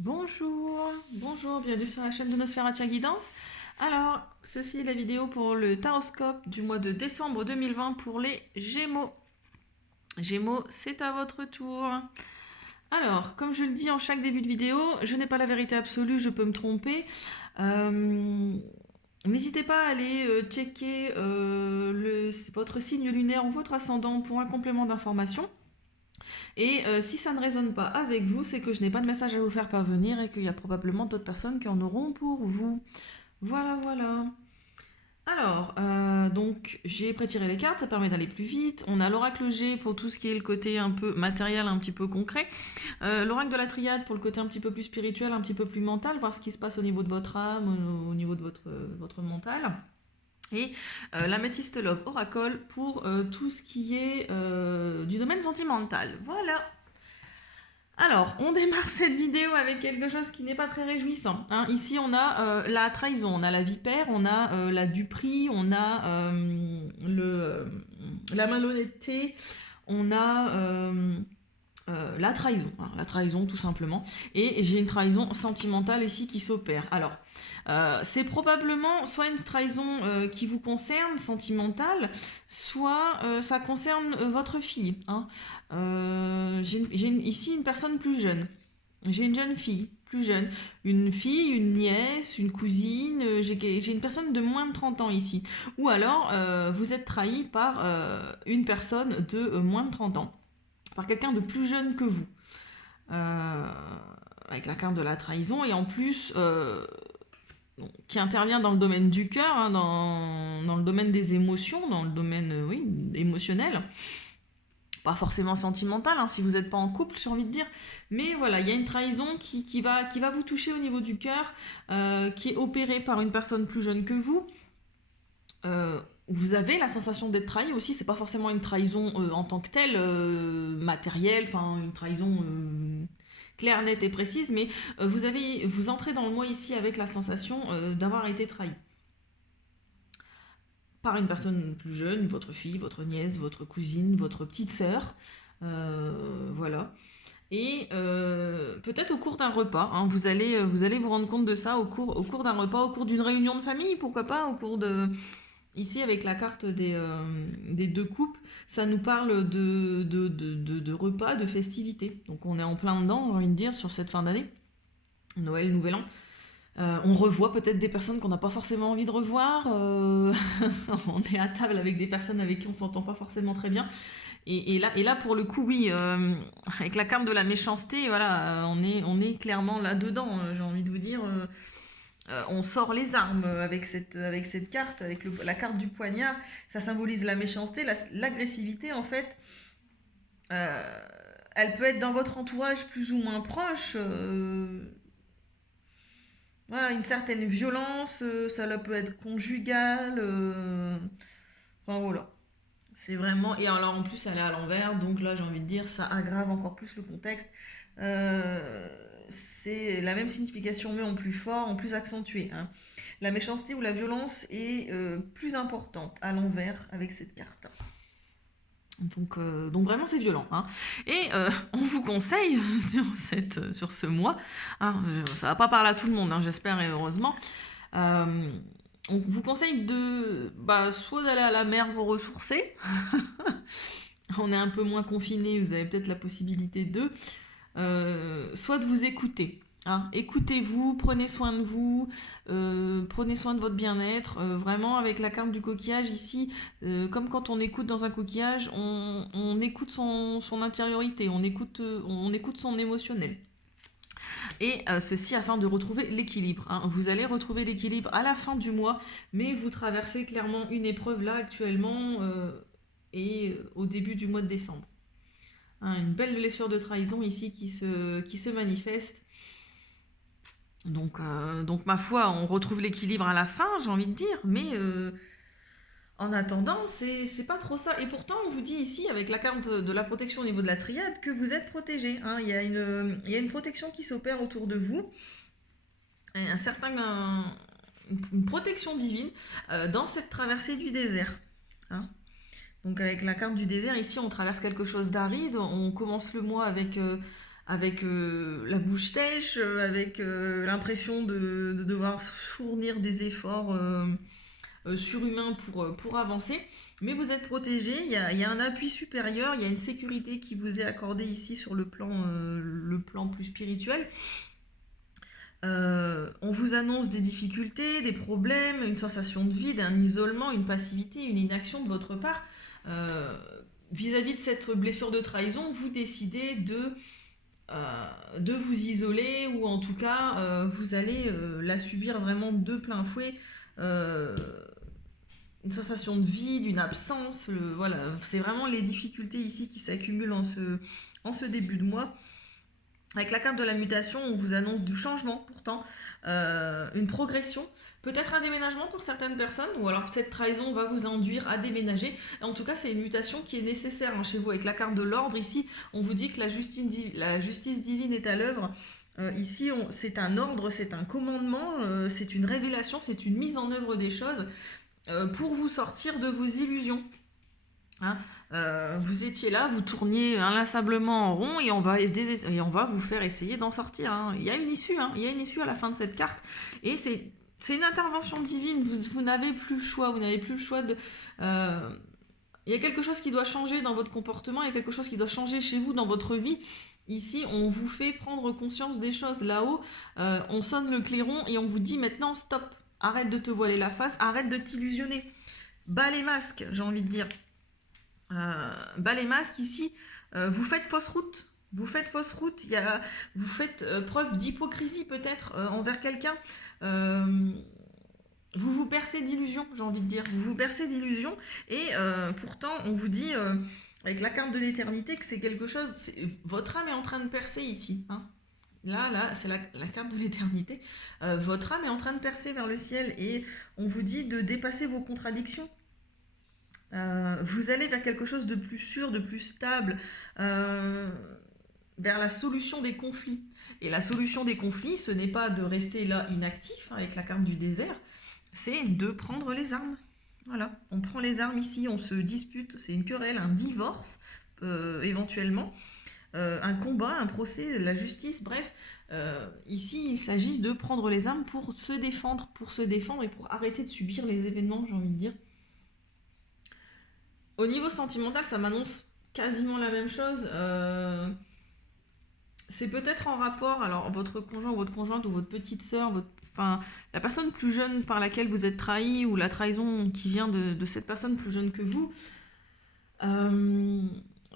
Bonjour, bienvenue sur la chaîne de Nosferatu Guidance. Alors, ceci est la vidéo pour le taroscope du mois de décembre 2020 pour les Gémeaux. Gémeaux, c'est à votre tour. Alors, comme je le dis en chaque début de vidéo, je n'ai pas la vérité absolue, je peux me tromper. N'hésitez pas à aller checker votre signe lunaire ou votre ascendant pour un complément d'information. Et si ça ne résonne pas avec vous, c'est que je n'ai pas de message à vous faire parvenir et qu'il y a probablement d'autres personnes qui en auront pour vous. Voilà. Alors, donc j'ai prétiré les cartes, ça permet d'aller plus vite. On a l'oracle G pour tout ce qui est le côté un peu matériel, un petit peu concret. L'oracle de la triade pour le côté un petit peu plus spirituel, un petit peu plus mental, voir ce qui se passe au niveau de votre âme, au niveau de votre mental. Et l'améthyste Love Oracle pour tout ce qui est du domaine sentimental. Voilà. Alors, on démarre cette vidéo avec quelque chose qui n'est pas très réjouissant, hein. Ici, on a la trahison, on a la vipère, on a la duperie, on a la malhonnêteté, on a la trahison, hein, la trahison tout simplement. Et j'ai une trahison sentimentale ici qui s'opère. Alors, c'est probablement soit une trahison qui vous concerne, sentimentale, soit ça concerne votre fille, hein. J'ai ici une personne plus jeune. J'ai une jeune fille, plus jeune. Une fille, une nièce, une cousine. J'ai une personne de moins de 30 ans ici. Ou alors, vous êtes trahi par une personne de moins de 30 ans. Par quelqu'un de plus jeune que vous. Euh, avec la carte de la trahison. Et en plus, qui intervient dans le domaine du cœur, hein, dans le domaine des émotions, dans le domaine oui, émotionnel. Pas forcément sentimental, hein, si vous n'êtes pas en couple, j'ai envie de dire. Mais voilà, il y a une trahison qui va vous toucher au niveau du cœur, qui est opérée par une personne plus jeune que vous. Vous avez la sensation d'être trahi aussi, c'est pas forcément une trahison en tant que telle, matérielle, enfin une trahison claire, nette et précise, mais vous entrez dans le mois ici avec la sensation d'avoir été trahi par une personne plus jeune, votre fille, votre nièce, votre cousine, votre petite sœur, voilà. Et peut-être au cours d'un repas, hein, vous allez vous rendre compte de ça au cours d'un repas, au cours d'une réunion de famille, pourquoi pas, au cours de... Ici, avec la carte des deux coupes, ça nous parle de repas, de festivités. Donc on est en plein dedans, j'ai envie de dire, sur cette fin d'année, Noël, Nouvel An. On revoit peut-être des personnes qu'on n'a pas forcément envie de revoir. On est à table avec des personnes avec qui on s'entend pas forcément très bien. Et là, pour le coup, oui, avec la carte de la méchanceté, voilà, on est clairement là-dedans, j'ai envie de vous dire. On sort les armes avec cette carte, avec la carte du poignard. Ça symbolise la méchanceté, l'agressivité, en fait. Euh, Elle peut être dans votre entourage plus ou moins proche. Voilà, une certaine violence, ça peut être conjugal. Enfin voilà. C'est vraiment. Et alors en plus, elle est à l'envers, donc là, j'ai envie de dire, ça aggrave encore plus le contexte. Euh, c'est la même signification, mais en plus fort, en plus accentué, hein. La méchanceté ou la violence est plus importante à l'envers avec cette carte. Donc vraiment c'est violent, hein. Et on vous conseille sur ce mois, hein, ça va pas parler à tout le monde, hein, j'espère et heureusement, euh, on vous conseille de soit d'aller à la mer vous ressourcer, on est un peu moins confiné, vous avez peut-être la possibilité de, soit de vous écouter. Hein. Écoutez-vous, prenez soin de vous, prenez soin de votre bien-être. Vraiment, avec la carte du coquillage ici, comme quand on écoute dans un coquillage, on écoute son intériorité, on écoute son émotionnel. Et ceci afin de retrouver l'équilibre, hein. Vous allez retrouver l'équilibre à la fin du mois, mais vous traversez clairement une épreuve là actuellement et au début du mois de décembre. Hein, une belle blessure de trahison ici qui se manifeste. Donc ma foi, on retrouve l'équilibre à la fin, j'ai envie de dire, mais en attendant, c'est pas trop ça. Et pourtant, on vous dit ici, avec la carte de la protection au niveau de la triade, que vous êtes protégé, hein. Il y a une protection qui s'opère autour de vous, un certain, une protection divine dans cette traversée du désert, hein. Donc avec la carte du désert, ici, on traverse quelque chose d'aride, on commence le mois avec avec la bouche sèche, avec l'impression de devoir fournir des efforts surhumains pour avancer. Mais vous êtes protégé, il y a un appui supérieur, il y a une sécurité qui vous est accordée ici sur le plan plus spirituel. On vous annonce des difficultés, des problèmes, une sensation de vide, un isolement, une passivité, une inaction de votre part. Euh, Vis-à-vis de cette blessure de trahison, vous décidez de vous isoler ou en tout cas vous allez la subir vraiment de plein fouet. Euh, une sensation de vide, une absence, voilà, c'est vraiment les difficultés ici qui s'accumulent en ce début de mois. Avec la carte de la mutation, on vous annonce du changement pourtant, une progression, peut-être un déménagement pour certaines personnes, ou alors cette trahison va vous induire à déménager. En tout cas, c'est une mutation qui est nécessaire chez vous. Avec la carte de l'ordre, ici, on vous dit que la justice divine est à l'œuvre. Ici, c'est un ordre, c'est un commandement, c'est une révélation, c'est une mise en œuvre des choses pour vous sortir de vos illusions. Hein, vous étiez là, vous tourniez inlassablement en rond et on va vous faire essayer d'en sortir. Hein. Il y a une issue, il y a une issue à la fin de cette carte et c'est une intervention divine. Vous n'avez plus le choix, vous n'avez plus le choix de. Il y a quelque chose qui doit changer dans votre comportement, il y a quelque chose qui doit changer chez vous dans votre vie. Ici, on vous fait prendre conscience des choses. Là-haut, on sonne le clairon et on vous dit maintenant stop. Arrête de te voiler la face, arrête de t'illusionner. Bas les masques, j'ai envie de dire. Bas les masques ici, vous faites fausse route. Vous faites fausse route, vous faites preuve d'hypocrisie peut-être envers quelqu'un. Vous vous bercez d'illusions, j'ai envie de dire. Vous vous bercez d'illusions et pourtant on vous dit avec la carte de l'éternité que c'est quelque chose. Votre âme est en train de percer ici. Hein. Là, c'est la carte de l'éternité. Votre âme est en train de percer vers le ciel et on vous dit de dépasser vos contradictions. Vous allez vers quelque chose de plus sûr, de plus stable, vers la solution des conflits. Et la solution des conflits, ce n'est pas de rester là inactif avec la carte du désert, c'est de prendre les armes. Voilà, on prend les armes ici, on se dispute, c'est une querelle, un divorce éventuellement, un combat, un procès, la justice, bref. Ici, il s'agit de prendre les armes pour se défendre et pour arrêter de subir les événements, j'ai envie de dire. Au niveau sentimental, ça m'annonce quasiment la même chose. C'est peut-être en rapport, alors votre conjoint ou votre conjointe ou votre petite sœur, enfin, la personne plus jeune par laquelle vous êtes trahi ou la trahison qui vient de cette personne plus jeune que vous.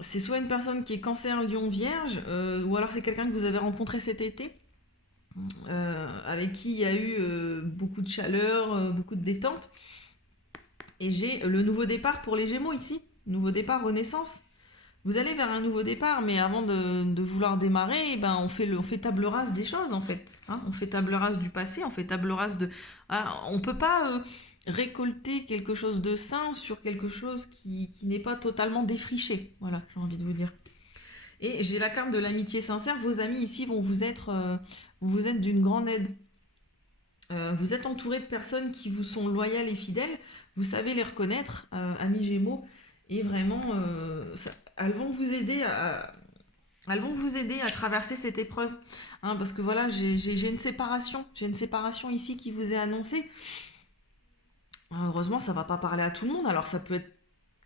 C'est soit une personne qui est cancer, lion, vierge, ou alors c'est quelqu'un que vous avez rencontré cet été, avec qui il y a eu beaucoup de chaleur, beaucoup de détente. Et j'ai le nouveau départ pour les Gémeaux ici, nouveau départ, renaissance. Vous allez vers un nouveau départ, mais avant de vouloir démarrer, on fait table rase des choses en fait. Hein, on fait table rase du passé, on fait table rase de. Ah, on peut pas récolter quelque chose de sain sur quelque chose qui n'est pas totalement défriché. Voilà, j'ai envie de vous dire. Et j'ai la carte de l'amitié sincère. Vos amis ici vont vous être d'une grande aide. Vous êtes entouré de personnes qui vous sont loyales et fidèles. Vous savez les reconnaître, amis Gémeaux. Et vraiment, elles vont vous aider à traverser cette épreuve. Hein, parce que voilà, j'ai une séparation. J'ai une séparation ici qui vous est annoncée. Heureusement, ça ne va pas parler à tout le monde. Alors, ça peut être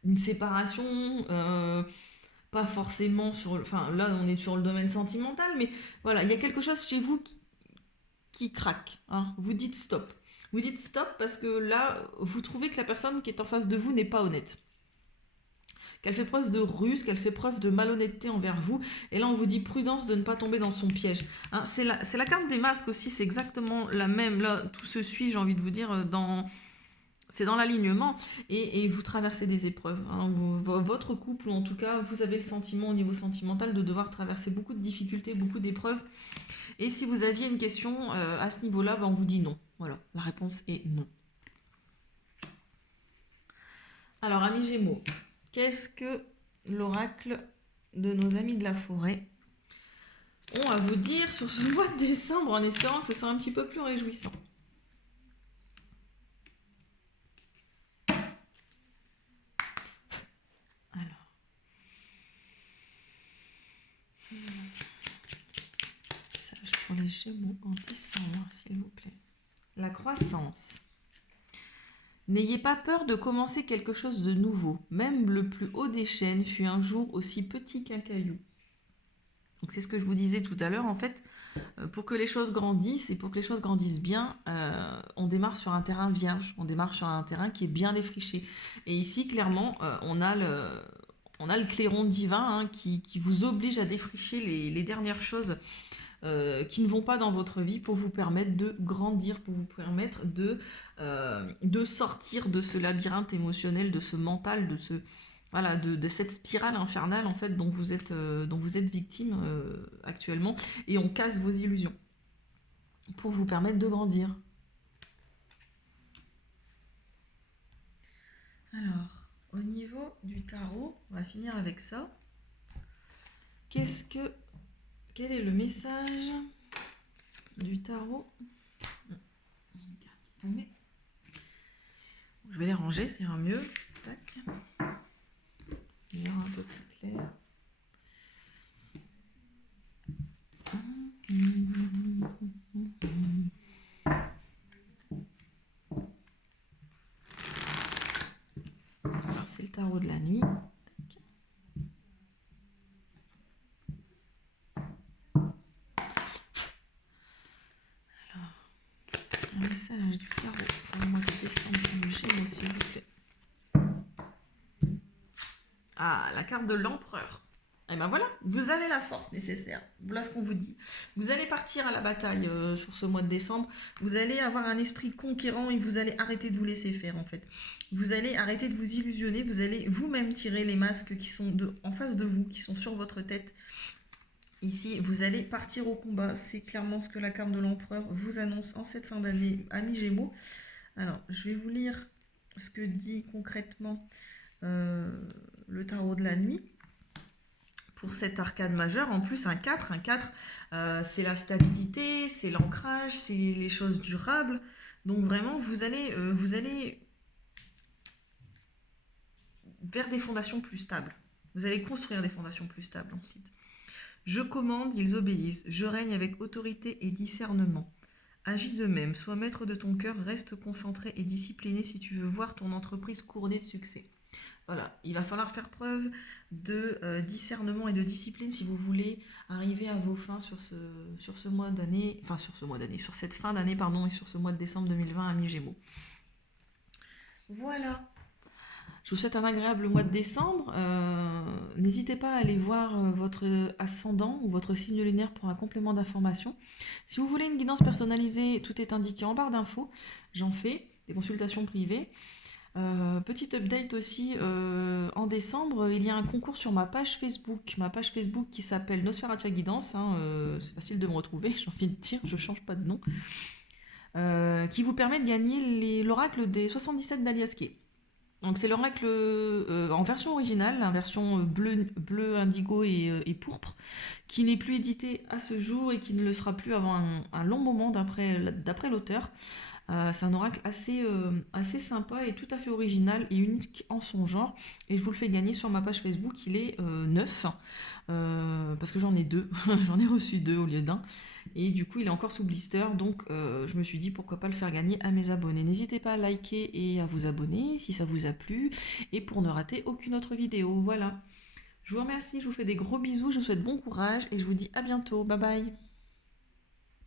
une séparation, pas forcément sur. Enfin, là, on est sur le domaine sentimental, mais voilà, il y a quelque chose chez vous qui craque. Hein. Vous dites stop. Vous dites stop parce que là, vous trouvez que la personne qui est en face de vous n'est pas honnête. Qu'elle fait preuve de ruse, qu'elle fait preuve de malhonnêteté envers vous. Et là, on vous dit prudence de ne pas tomber dans son piège. Hein, c'est la carte des masques aussi, c'est exactement la même. Là, tout se suit, j'ai envie de vous dire, c'est dans l'alignement. Et vous traversez des épreuves. Hein, votre couple, ou en tout cas, vous avez le sentiment au niveau sentimental de devoir traverser beaucoup de difficultés, beaucoup d'épreuves. Et si vous aviez une question à ce niveau-là, on vous dit non. Voilà, la réponse est non. Alors, amis Gémeaux, qu'est-ce que l'oracle de nos amis de la forêt ont à vous dire sur ce mois de décembre en espérant que ce soit un petit peu plus réjouissant? Alors. pour les Gémeaux en décembre, s'il vous plaît. La croissance. N'ayez pas peur de commencer quelque chose de nouveau. Même le plus haut des chênes fut un jour aussi petit qu'un caillou. Donc c'est ce que je vous disais tout à l'heure, en fait, pour que les choses grandissent et pour que les choses grandissent bien, on démarre sur un terrain vierge, on démarre sur un terrain qui est bien défriché. Et ici, clairement, on a le clairon divin hein, qui vous oblige à défricher les dernières choses qui ne vont pas dans votre vie pour vous permettre de grandir, pour vous permettre de sortir de ce labyrinthe émotionnel, de ce mental, voilà, de cette spirale infernale en fait dont vous êtes victime actuellement, et on casse vos illusions pour vous permettre de grandir. Alors, au niveau du tarot, on va finir avec ça. Quel est le message du tarot? Je vais les ranger, ça ira mieux. Tac. Il y aura un peu plus clair. Alors, c'est le tarot de la nuit. Alors, un message du tarot pour le mois de décembre pour le Gémeaux, s'il vous plaît. Ah, la carte de l'empereur. Et ben voilà, vous avez la force nécessaire. Voilà ce qu'on vous dit. Vous allez partir à la bataille sur ce mois de décembre. Vous allez avoir un esprit conquérant et vous allez arrêter de vous laisser faire en fait. Vous allez arrêter de vous illusionner. Vous allez vous-même tirer les masques qui sont en face de vous, qui sont sur votre tête. Ici, vous allez partir au combat. C'est clairement ce que la carte de l'empereur vous annonce en cette fin d'année, amis Gémeaux. Alors, je vais vous lire ce que dit concrètement le tarot de la nuit. Pour cet arcane majeur, en plus un 4, c'est la stabilité, c'est l'ancrage, c'est les choses durables. Donc vraiment, vous allez vers des fondations plus stables. Vous allez construire des fondations plus stables, on cite. Je commande, ils obéissent. Je règne avec autorité et discernement. Agis de même, sois maître de ton cœur, reste concentré et discipliné si tu veux voir ton entreprise couronnée de succès. Voilà, il va falloir faire preuve de discernement et de discipline si vous voulez arriver à vos fins sur ce mois d'année, sur cette fin d'année, pardon, et sur ce mois de décembre 2020 à mi-Gémeaux. Voilà. Je vous souhaite un agréable mois de décembre. N'hésitez pas à aller voir votre ascendant ou votre signe lunaire pour un complément d'information. Si vous voulez une guidance personnalisée, tout est indiqué en barre d'infos. J'en fais des consultations privées. Petite update aussi, en décembre, il y a un concours sur ma page Facebook qui s'appelle Nosferatu Guidance, c'est facile de me retrouver, j'ai envie de dire, je change pas de nom, qui vous permet de gagner l'oracle des 77 d'Aliasqué. Donc c'est l'oracle en version originale, la version bleu indigo et pourpre, qui n'est plus édité à ce jour et qui ne le sera plus avant un long moment d'après l'auteur. C'est un oracle assez sympa et tout à fait original et unique en son genre. Et je vous le fais gagner sur ma page Facebook. Il est neuf, parce que j'en ai deux. J'en ai reçu 2 au lieu d'1. Et du coup, il est encore sous blister. Donc, je me suis dit pourquoi pas le faire gagner à mes abonnés. N'hésitez pas à liker et à vous abonner si ça vous a plu. Et pour ne rater aucune autre vidéo. Voilà. Je vous remercie, je vous fais des gros bisous. Je vous souhaite bon courage et je vous dis à bientôt. Bye bye.